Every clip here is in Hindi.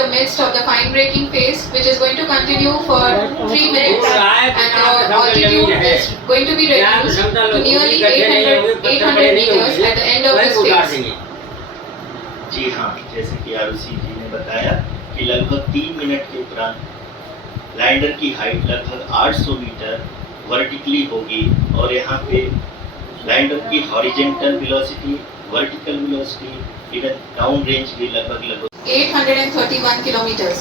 the midst of the fine braking phase, which is going to continue for 3 minutes, and the altitude is going to be reduced to nearly 800 meters at the end of this phase. जी हाँ, जैसे कि आरुषि जी ने बताया कि लगभग 3 मिनट के उपरांत लैंडर की हाइट लगभग 800 मीटर वर्टिकली होगी और यहाँ पे लैंडर की horizontal velocity, vertical velocity, even down range भी लगभग 831 kilometers.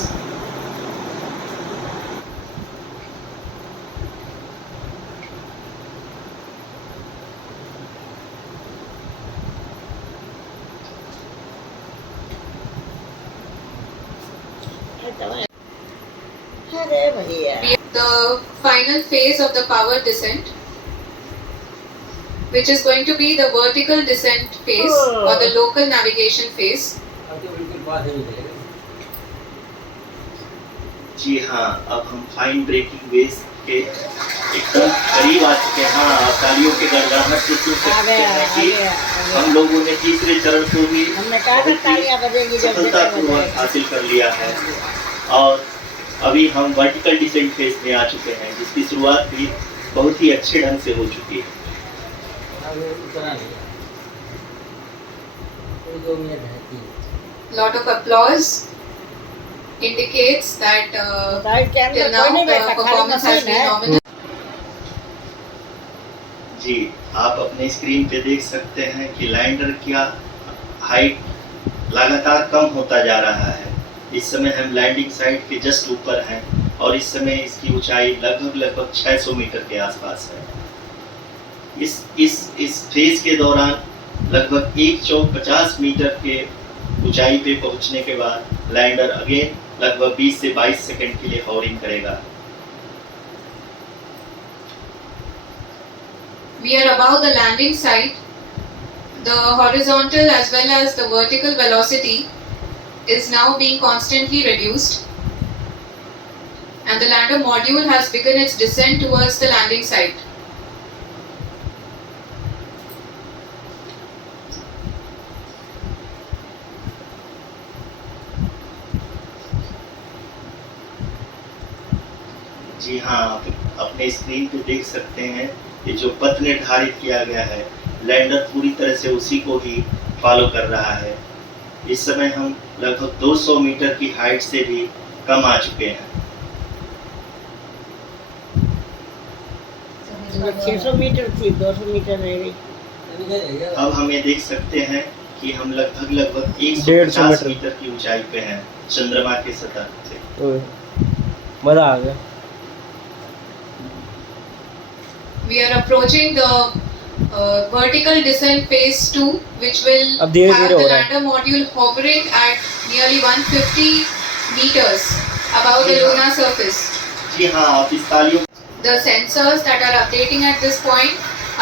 The final phase of the power descent, which is going to be the vertical descent phase or the local navigation phase. जी हाँ, अब हम फाइन ब्रेकिंग वेज के एकदम करीब आ चुके हैं। हाँ, तालियों के गड़गड़ाहट से सुन सकते हैं कि हम लोगों ने तीसरे चरण को भी सफलतापूर्वक हासिल कर लिया है और अभी हम वर्टिकल डिसेंट फेज में आ चुके हैं, जिसकी शुरुआत भी बहुत ही अच्छे ढंग से हो चुकी है। Lot of applause indicates that till now the performance has been nominal. जी, आप अपने स्क्रीन पे देख सकते हैं कि लैंडर का हाइट लगातार कम होता जा रहा है। इस समय हम लैंडिंग साइट के जस्ट ऊपर हैं और इस समय इसकी ऊंचाई लगभग 600 मीटर के आसपास है। इस फेज के दौरान लगभग 150 मीटर के ऊंचाई पे पहुंचने के बाद लैंडर अगेन लगभग 20 से 22 सेकंड के लिए हॉवरिंग करेगा। We are above the landing site. The horizontal as well as the vertical velocity is now being constantly reduced, and the lander module has begun its descent towards the landing site. जी हाँ, आप अपने स्क्रीन पे देख सकते हैं कि जो पथ निर्धारित किया गया है, लैंडर पूरी तरह से उसी को ही फॉलो कर रहा है। इस समय हम लगभग 200 मीटर की हाइट से भी कम आ चुके हैं। 600 मीटर थी, 200 मीटर रह गई। अब हमें देख सकते हैं कि हम लगभग 150 मीटर की ऊंचाई पे हैं चंद्रमा के सतह से। मजा आ गया। We are approaching the vertical descent phase 2, which will अब धीरे have धीरे the हो रहा है। lander module hovering at nearly 150 meters above the lunar surface. जी हाँ, आप इस तालियों The sensors that are updating at this point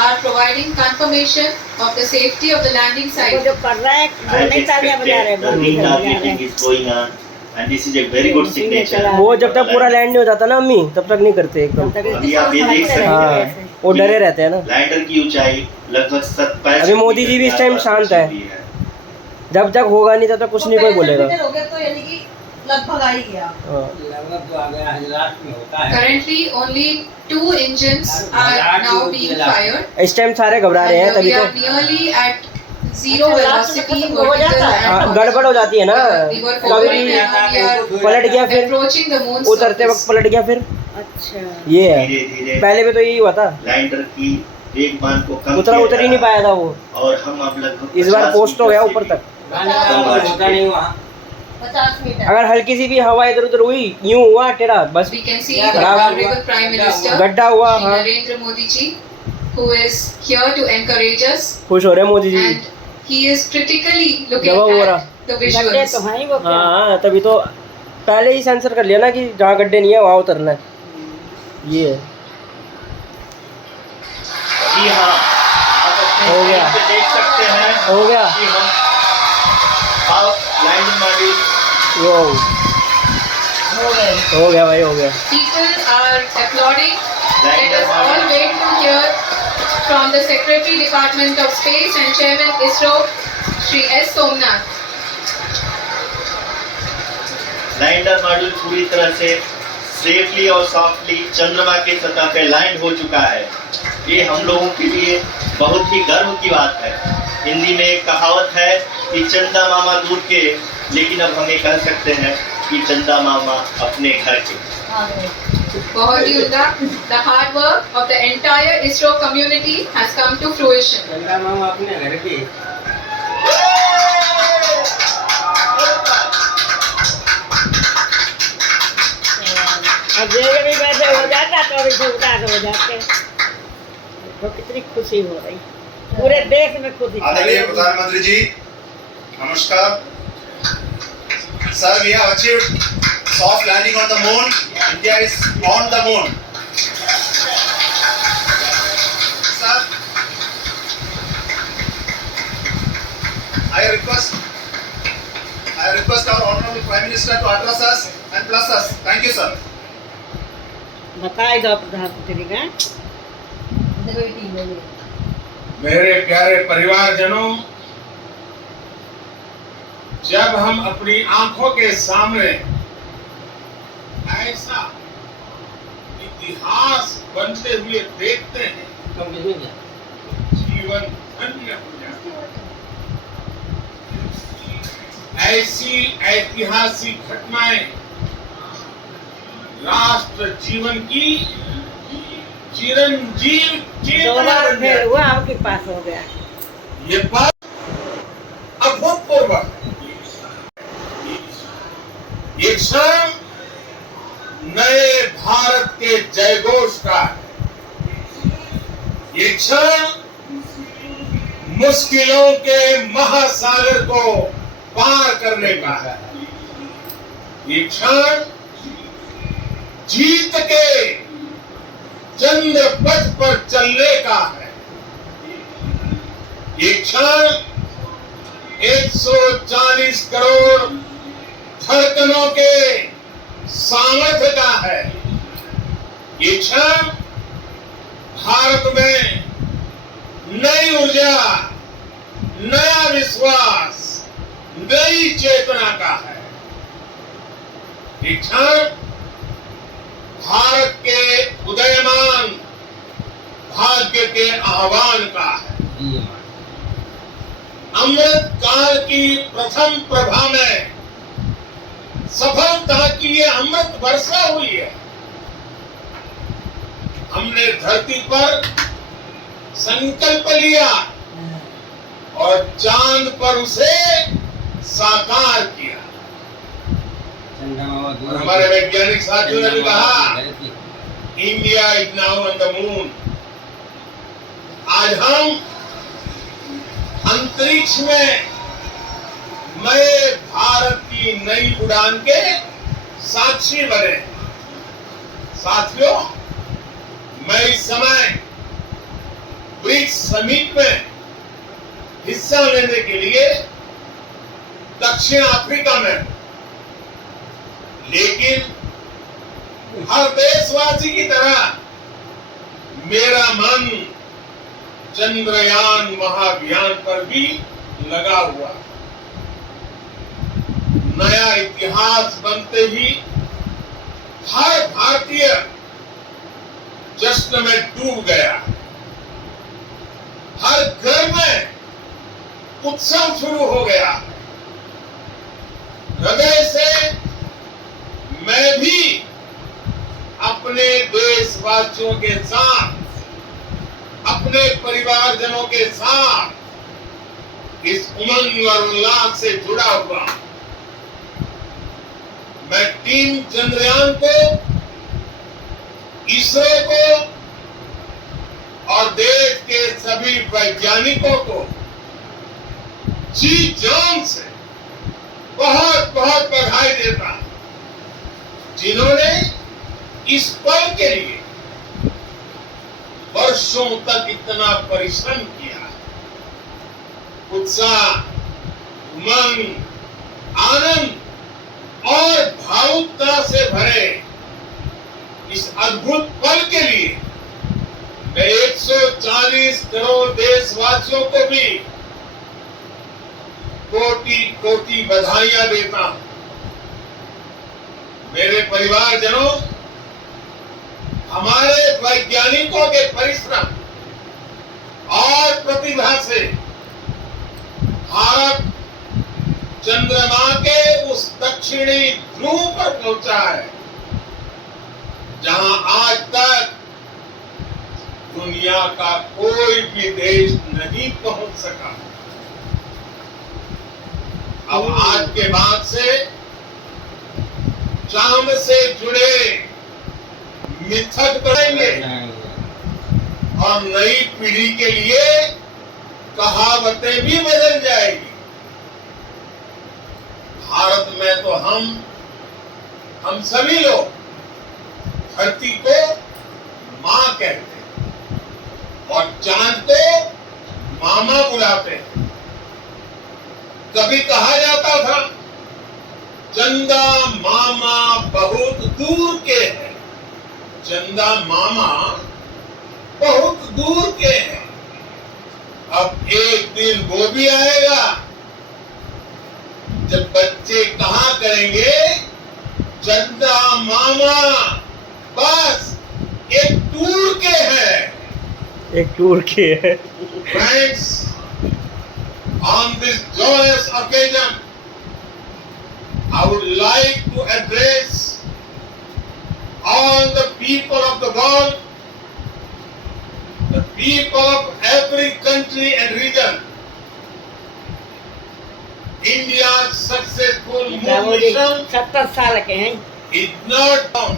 are providing confirmation of the safety of the landing site. जो कर रहा है वो नहीं तालियां बजा रहे, the retargeting is going on and this is a very good signature। वो जब तक पूरा लैंड नहीं हो जाता ना अम्मी, तब तक नहीं करते एकदम। अभी आप ये देख सकते हाँ, हैं वो डरे रहते हैं ना। लैंडर की ऊंचाई लगभग 65 अभी मोदी जी भी इस टाइम शांत है। जब तक होगा नहीं तब तक कुछ नहीं कोई बोलेगा। तो यानी कि लगभग आ ही गया। लगभग तो आ गया है, लास्ट में होता है। Currently, only 2 engines are now being fired. इस टाइम सारे घबरा रहे हैं, तभी We तो are nearly at zero velocity, vertical and गड़बड़ हो जाती है ना। we were कभी hovering भी and we are पलट गया, फिर approaching the moon उतरते वक्त surface. पलट गया, फिर अच्छा ये है। धीरे धीरे पहले भी तो यही हुआ था, लैंडर की वेगमान को कम उतर ही नहीं पाया था वो। और हम अब लगभग इस बार 50 पोस्ट हो गया मीटर से ऊपर भी तक। होता नहीं वहाँ। 50 मीटर। अगर हल्की सी भी हवा इधर उधर हुई, यूं हुआ टेढ़ा, बस We can see the खराब honorable Prime Minister गड्ढा हुआ। Shri हाँ, Narendra Modi ji, who is here to encourage us, खुश हो रहे हैं Modi ji. and he is critically looking जवाब हो at रहा। the गड्ढे visuals. तो हैं ही वो क्या? हाँ, तभी तो पहले ही सेंसर कर लिया ना कि जहाँ गड्ढे नहीं है वहाँ उतरना है। ये है। जी हाँ, आप अपने हो गया। स्क्रीन पे देख सकते हैं हो गया। कि हम लैंडिंग मॉड्यूल वो हो गया भाई, हो गया। People are applauding. Let Lander us all module। wait to hear from the Secretary Department of Space and Chairman ISRO, Shri S. Somnath. Lander module पूरी तरह से सेफली और सॉफ्टली चंद्रमा के सतह पे लैंड हो चुका है। ये हम लोगों के लिए बहुत ही गर्व की बात है। हिंदी में एक कहावत है कि चंदा मामा दूर के, लेकिन अब हम ये कह सकते हैं कि चंदा मामा अपने घर के। बहुत ही उम्दा। The hard work of the entire ISRO community has come to fruition. चंदा मामा अपने घर के। अब जेल भी वैसे हो जाता तो अभी से उदास हो जाते। तो कितनी खुशी हो रही, पूरे देश में खुशी। आदरणीय प्रधानमंत्री जी नमस्कार। Sir, we have achieved soft landing on the moon. India is on the moon. Sir, I request our Honorable Prime Minister to address us and bless us. Thank you, sir. बताए दो प्रधानमंत्री का। मेरे प्यारे परिवारजनों, जब हम अपनी आंखों के सामने ऐसा इतिहास बनते हुए देखते हैं तो जीवन धन्य हो जाता है। ऐसी ऐतिहासिक घटनाएं राष्ट्र जीवन की चिरंजीव चेतना बन फिर जाती वो आपके पास हो गया। है। ये बात अभूतपूर्व है। ये क्षण नए भारत के जयघोष का है। ये क्षण मुश्किलों के महासागर को पार करने का है। ये क्षण जीत के चंद्र पथ पर चलने का है। ये क्षण 140 करोड़ धड़कनों के सामर्थ्य का है। ये क्षण भारत में नई ऊर्जा, नया विश्वास, नई चेतना का है। ये क्षण भारत के उदयमान भाग्य के आह्वान का है। अमृत काल की प्रथम प्रभा में सफलता की ये अमृत वर्षा हुई है। हमने धरती पर संकल्प लिया और चांद पर उसे साकार किया। और हमारे वैज्ञानिक साथियों ने भी कहा India is now on the moon. आज हम अंतरिक्ष में नए भारत की नई उड़ान के साक्षी बने। साथियों, मैं इस समय ब्रिक्स समिट में हिस्सा लेने के लिए दक्षिण अफ्रीका में, लेकिन हर देशवासी की तरह मेरा मन चंद्रयान महाअभियान पर भी लगा हुआ। नया इतिहास बनते ही हर भारतीय जश्न में डूब गया। हर घर में उत्सव शुरू हो गया। हृदय से मैं भी अपने देशवासियों के साथ, अपने परिवारजनों के साथ इस उमंग और उल्लास से जुड़ा हुआ। मैं टीम चंद्रयान को, इसरो को और देश के सभी वैज्ञानिकों को जी जान से बहुत बहुत बधाई देता हूं, जिन्होंने इस पल के लिए वर्षों तक इतना परिश्रम किया। उत्साह, उमंग, आनंद और भावुकता से भरे इस अद्भुत पल के लिए मैं 140 करोड़ देशवासियों को भी कोटि कोटि बधाइयां देता हूं। मेरे परिवारजनों, हमारे वैज्ञानिकों के परिश्रम और प्रतिभा से भारत चंद्रमा के उस दक्षिणी ध्रुव पर पहुंचा है जहां आज तक दुनिया का कोई भी देश नहीं पहुंच सका। अब आज के बाद से चांद से जुड़े मिथक बढ़ेंगे और नई पीढ़ी के लिए कहावतें भी बदल जाएगी। भारत में तो हम सभी लोग धरती को मां कहते हैं और चांद को मामा बुलाते हैं। कभी कहा जाता था चंदा मामा बहुत दूर के हैं, चंदा मामा बहुत दूर के हैं। अब एक दिन वो भी आएगा जब बच्चे कहा करेंगे चंदा मामा बस एक टूर के हैं। एक टूर के है। Friends, on this joyous occasion, I would like to address all the people of the world, the people of every country and region. India's successful moon mission 70 साल के हैं। is not done.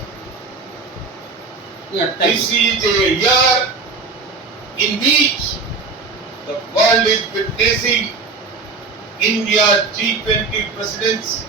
This is a year in which the world is witnessing India's G20 presidency.